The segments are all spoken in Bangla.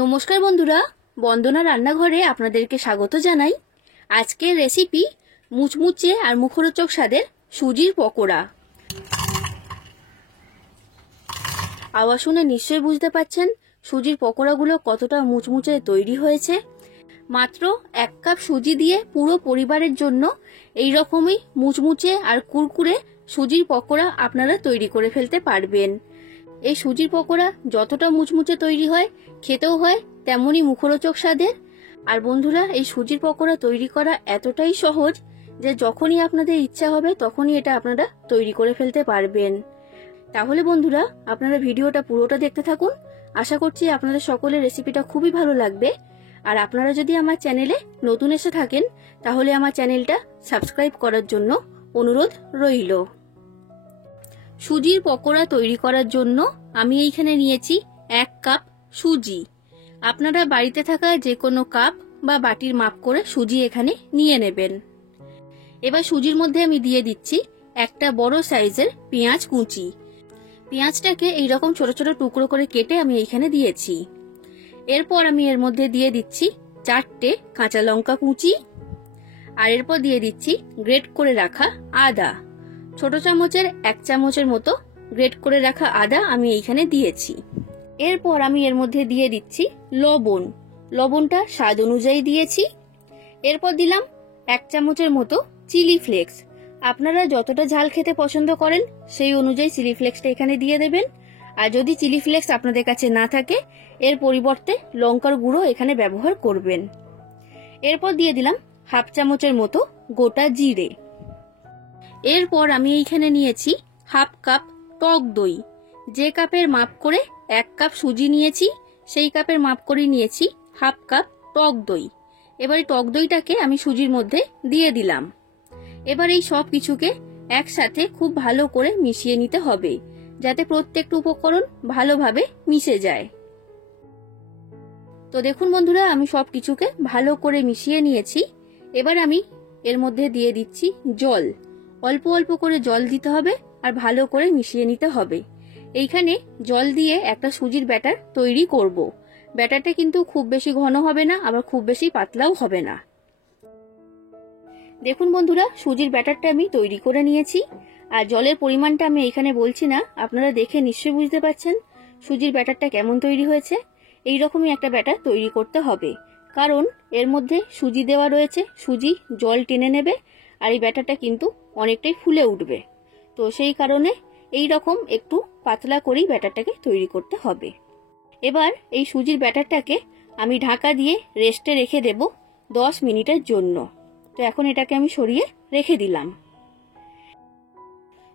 নমস্কার বন্ধুরা, বন্দনা রান্নাঘরে আপনাদেরকে স্বাগত জানাই। আজকের রেসিপি মুচমুচে আর মুখরোচক স্বাদের সুজির পকোড়া। আওয়াজ শুনে নিশ্চয়ই বুঝতে পারছেন সুজির পকোড়াগুলো কতটা মুচমুচে তৈরি হয়েছে। মাত্র 1 কাপ সুজি দিয়ে পুরো পরিবারের জন্য এই রকমই মুচমুচে আর কুরকুরে সুজির পকোড়া আপনারা তৈরি করে ফেলতে পারবেন। এই সুজির পকোড়া যতটা মুচমুচে তৈরি হয়, খেতেও হয় তেমনই মুখরোচক স্বাদের। আর বন্ধুরা, এই সুজির পকোড়া তৈরি করা এতটাই সহজ যে যখনই আপনাদের ইচ্ছা হবে তখনই এটা আপনারা তৈরি করে ফেলতে পারবেন। তাহলে বন্ধুরা, আপনারা ভিডিওটা পুরোটা দেখতে থাকুন। আশা করছি আপনাদের সকলের রেসিপিটা খুবই ভালো লাগবে। আর আপনারা যদি আমার চ্যানেলে নতুন এসে থাকেন তাহলে আমার চ্যানেলটা সাবস্ক্রাইব করার জন্য অনুরোধ রইল। সুজির পকোড়া তৈরি করার জন্য আমি এইখানে নিয়েছি 1 কাপ সুজি। আপনারা বাড়িতে থাকা যে কোনো কাপ বা বাটির মাপ করে সুজি এখানে নিয়ে নেবেন। এবার সুজির মধ্যে আমি দিয়ে দিচ্ছি একটা বড় সাইজের পেঁয়াজ কুচি। পেঁয়াজটাকে এইরকম ছোট ছোট টুকরো করে কেটে আমি এইখানে দিয়েছি। এরপর আমি এর মধ্যে দিয়ে দিচ্ছি 4টে কাঁচা লঙ্কা কুচি। আর এরপর দিয়ে দিচ্ছি গ্রেট করে রাখা আদা। ছোট চামচের 1 চামচের মতো গ্রেট করে রাখা আদা আমি এইখানে দিয়েছি। এরপর আমি এর মধ্যে দিয়ে দিচ্ছি লবণ। লবণটা স্বাদ অনুযায়ী দিয়েছি। এরপর দিলাম 1 চামচের মতো চিলি ফ্লেক্স। আপনারা যতটা ঝাল খেতে পছন্দ করেন সেই অনুযায়ী চিলি ফ্লেক্সটা এখানে দিয়ে দেবেন। আর যদি চিলি ফ্লেক্স আপনাদের কাছে না থাকে, এর পরিবর্তে লঙ্কার গুঁড়ো এখানে ব্যবহার করবেন। এরপর দিয়ে দিলাম 1/2 চামচের মতো গোটা জিরে। এরপর আমি এইখানে নিয়েছি 1/2 কাপ টক দই। যে কাপের মাপ করে 1 কাপ সুজি নিয়েছি সেই কাপের মাপ করে নিয়েছি 1/2 কাপ টক দই। এবার এই টক দইটাকে আমি সুজির মধ্যে দিয়ে দিলাম। এবার এই সব কিছুকে একসাথে খুব ভালো করে মিশিয়ে নিতে হবে, যাতে প্রত্যেকটা উপকরণ ভালোভাবে মিশে যায়। তো দেখুন বন্ধুরা, আমি সব কিছুকে ভালো করে মিশিয়ে নিয়েছি। এবার আমি এর মধ্যে দিয়ে দিচ্ছি জল। অল্প অল্প করে জল দিতে হবে আর ভালো করে মিশিয়ে নিতে হবে। এইখানে জল দিয়ে একটা সুজির ব্যাটার তৈরি করব। ব্যাটারটা কিন্তু খুব বেশি ঘন হবে না, আবার খুব বেশি পাতলাও হবে না। দেখুন বন্ধুরা, সুজির ব্যাটারটা আমি তৈরি করে নিয়েছি। আর জলের পরিমাণটা আমি এখানে বলছি না, আপনারা দেখে নিশ্চয়ই বুঝতে পারছেন সুজির ব্যাটারটা কেমন তৈরি হয়েছে। এই রকমই একটা ব্যাটার তৈরি করতে হবে, কারণ এর মধ্যে সুজি দেওয়া রয়েছে। সুজি জল টেনে নেবে আর এই ব্যাটারটা কিন্তু অনেকটাই ফুলে উঠবে। তো সেই কারণে এই রকম একটু পাতলা করেই ব্যাটারটাকে তৈরি করতে হবে। এবার এই সুজির ব্যাটারটাকে আমি ঢাকা দিয়ে রেস্টে রেখে দেব 10 মিনিটের জন্য। তো এখন এটাকে আমি সরিয়ে রেখে দিলাম।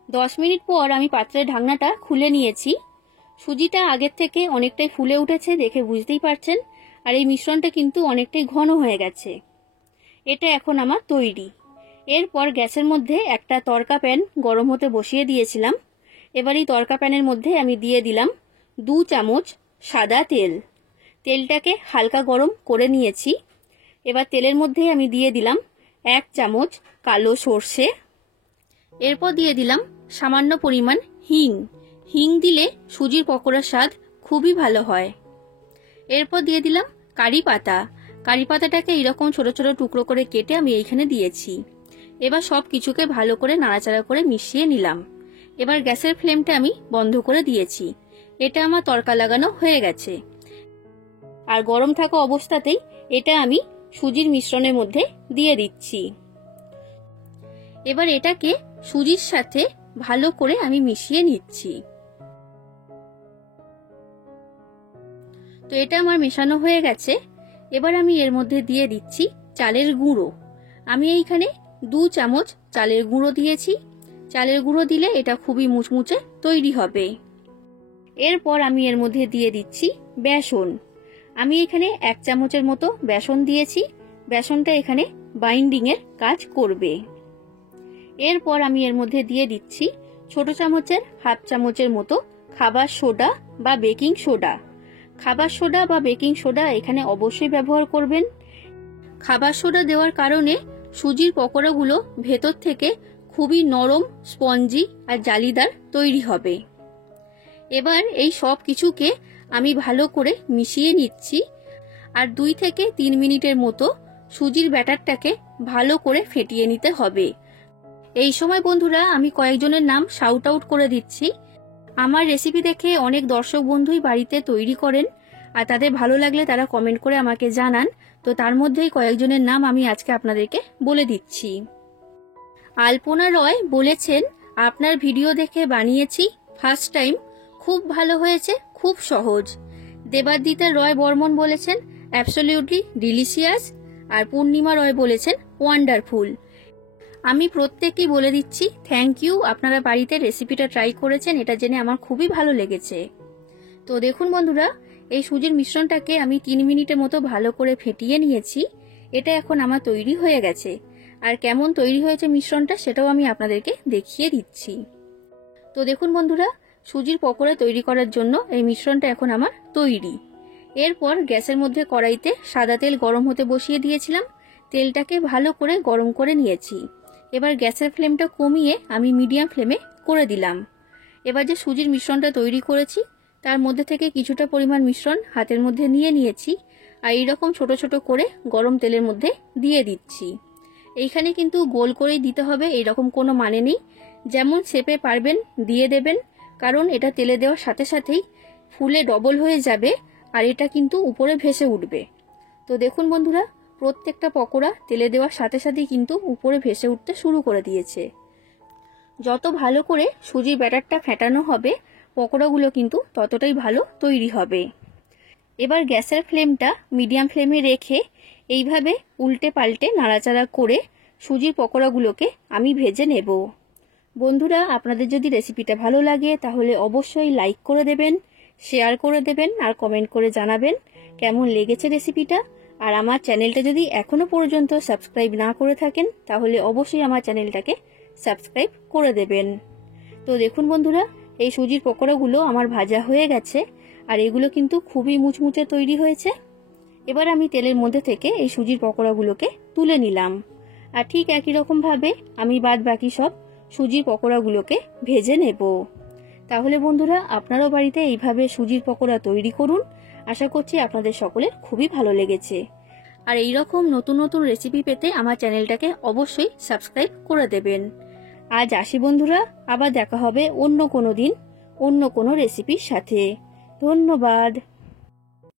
10 মিনিট পর আমি পাত্রের ঢাকনাটা খুলে নিয়েছি। সুজিটা আগের থেকে অনেকটাই ফুলে উঠেছে, দেখে বুঝতেই পারছেন। আর এই মিশ্রণটা কিন্তু অনেকটাই ঘন হয়ে গেছে। এটা এখন আমার তৈরি। এরপর গ্যাসের মধ্যে একটা তড়কা প্যান গরম হতে বসিয়ে দিয়েছিলাম। এবার এই তড়কা প্যানের মধ্যে আমি দিয়ে দিলাম 2 চামচ সাদা তেল। তেলটাকে হালকা গরম করে নিয়েছি। এবার তেলের মধ্যে আমি দিয়ে দিলাম 1 চামচ কালো সর্ষে। এরপর দিয়ে দিলাম সামান্য পরিমাণ হিং। হিং দিলে সুজির পকোড়ার স্বাদ খুবই ভালো হয়। এরপর দিয়ে দিলাম কারি পাতা। কারি পাতাটাকে এরকম ছোট ছোট টুকরো করে কেটে আমি এইখানে দিয়েছি। এবার সব কিছুকে ভালো করে নাড়াচাড়া করে মিশিয়ে নিলাম। এবার গ্যাসের ফ্লেমটা আমি বন্ধ করে দিয়েছি। এটা আমার তড়কা লাগানো হয়ে গেছে। আর গরম থাকা অবস্থাতেই এটা আমি সুজির মিশ্রণের মধ্যে দিয়ে দিচ্ছি। এবার এটাকে সুজির সাথে ভালো করে আমি মিশিয়ে নিচ্ছি। তো এটা আমার মেশানো হয়ে গেছে। এবার আমি এর মধ্যে দিয়ে দিচ্ছি চালের গুঁড়ো। আমি এইখানে 2 চামচ চালের গুঁড়ো দিয়েছি। চালের গুঁড়ো দিলে এটা খুবই মুচমুচে তৈরি হবে। এরপর আমি এর মধ্যে দিয়ে দিচ্ছি বেসন। আমি এখানে 1 চামচের মতো বেসন দিয়েছি। বেসনটা এখানে বাইন্ডিং এর কাজ করবে। এরপর আমি এর মধ্যে দিয়ে দিচ্ছি ছোট চামচের 1/2 চামচের মতো খাবার সোডা বা বেকিং সোডা। খাবার সোডা বা বেকিং সোডা এখানে অবশ্যই ব্যবহার করবেন। খাবার সোডা দেওয়ার কারণে সুজির পকোড়াগুলো ভেতর থেকে খুবই নরম, স্পঞ্জি আর জালিদার তৈরি হবে। এবার এই সব কিছুকে আমি ভালো করে মিশিয়ে নিচ্ছি। আর 2 থেকে 3 মিনিটের মতো সুজির ব্যাটারটাকে ভালো করে ফেটিয়ে নিতে হবে। এই সময় বন্ধুরা আমি কয়েকজনের নাম শাউট আউট করে দিচ্ছি। আমার রেসিপি দেখে অনেক দর্শক বন্ধুই বাড়িতে তৈরি করেন, আর তাদের ভালো লাগলে তারা কমেন্ট করে আমাকে জানান। তো তার মধ্যেই কয়েকজনের নাম আমি আজকে আপনাদেরকে বলে দিচ্ছি। আলপনা রয় বলেছেন, আপনার ভিডিও দেখে বানিয়েছি, ফার্স্ট টাইম, খুব ভালো হয়েছে, খুব সহজ। দেবাদিতা রয় বর্মন বলেছেন, অ্যাবসলিউটলি ডিলিশিয়াস। আর পূর্ণিমা রয় বলেছেন, ওয়ান্ডারফুল। আমি প্রত্যেককেই বলে দিচ্ছি থ্যাংক ইউ, আপনারা বাড়িতে রেসিপিটা ট্রাই করেছেন, এটা জেনে আমার খুবই ভালো লেগেছে। তো দেখুন বন্ধুরা, এই সুজির মিশ্রণটাকে আমি 3 মিনিটের মতো ভালো করে ফেটিয়ে নিয়েছি। এটা এখন আমার তৈরি হয়ে গেছে। আর কেমন তৈরি হয়েছে মিশ্রণটা সেটাও আমি আপনাদেরকে দেখিয়ে দিচ্ছি। তো দেখুন বন্ধুরা, সুজির পকোড়া তৈরি করার জন্য এই মিশ্রণটা এখন আমার তৈরি। এরপর গ্যাসের মধ্যে কড়াইতে সাদা তেল গরম হতে বসিয়ে দিয়েছিলাম। তেলটাকে ভালো করে গরম করে নিয়েছি। এবার গ্যাসের ফ্লেমটা কমিয়ে আমি মিডিয়াম ফ্লেমে করে দিলাম। এবার যে সুজির মিশ্রণটা তৈরি করেছি তার মধ্যে থেকে কিছুটা পরিমাণ মিশ্রণ হাতের মধ্যে নিয়ে নিয়েছি, আর এইরকম ছোট ছোট করে গরম তেলের মধ্যে দিয়ে দিচ্ছি। এইখানে কিন্তু গোল করেই দিতে হবে এরকম কোনো মানে নেই, যেমন শেপে পারবেন দিয়ে দেবেন, কারণ এটা তেলে দেওয়ার সাথে সাথেই ফুলে ডবল হয়ে যাবে আর এটা কিন্তু উপরে ভেসে উঠবে। তো দেখুন বন্ধুরা, প্রত্যেকটা পকোড়া তেলে দেওয়ার সাথে সাথেই কিন্তু উপরে ভেসে উঠতে শুরু করে দিয়েছে। যত ভালো করে সুজির ব্যাটারটা ফেটানো হবে পকোড়াগুলো কিন্তু ততটাই ভালো তৈরি হবে। এবার গ্যাসের ফ্লেমটা মিডিয়াম ফ্লেমে রেখে এইভাবে উল্টে পাল্টে নাড়াচাড়া করে সুজির পকোড়াগুলোকে আমি ভেজে নেব। বন্ধুরা, আপনাদের যদি রেসিপিটা ভালো লাগে তাহলে অবশ্যই লাইক করে দেবেন, শেয়ার করে দেবেন আর কমেন্ট করে জানাবেন কেমন লেগেছে রেসিপিটা। আর আমার চ্যানেলটা যদি এখনো পর্যন্ত সাবস্ক্রাইব না করে থাকেন তাহলে অবশ্যই আমার চ্যানেলটাকে সাবস্ক্রাইব করে দেবেন। তো দেখুন বন্ধুরা, এই সুজির পকোড়াগুলো আমার ভাজা হয়ে গেছে আর এগুলো কিন্তু খুবই মুচমুচে তৈরি হয়েছে। এবার আমি তেলের মধ্যে থেকে এই সুজির পকোড়াগুলোকে তুলে নিলাম। আর ঠিক একই রকম ভাবে আমি বাদ বাকি সব সুজির পকোড়াগুলোকে ভেজে নেব। তাহলে বন্ধুরা, আপনারাও বাড়িতে এইভাবে সুজির পকোড়া তৈরি করুন। আশা করছি আপনাদের সকলের খুবই ভালো লেগেছে। আর এইরকম নতুন নতুন রেসিপি পেতে আমার চ্যানেলটাকে অবশ্যই সাবস্ক্রাইব করে দেবেন। আজ আসি বন্ধুরা, আবার দেখা হবে অন্য কোনো দিন অন্য কোনো রেসিপির সাথে। ধন্যবাদ।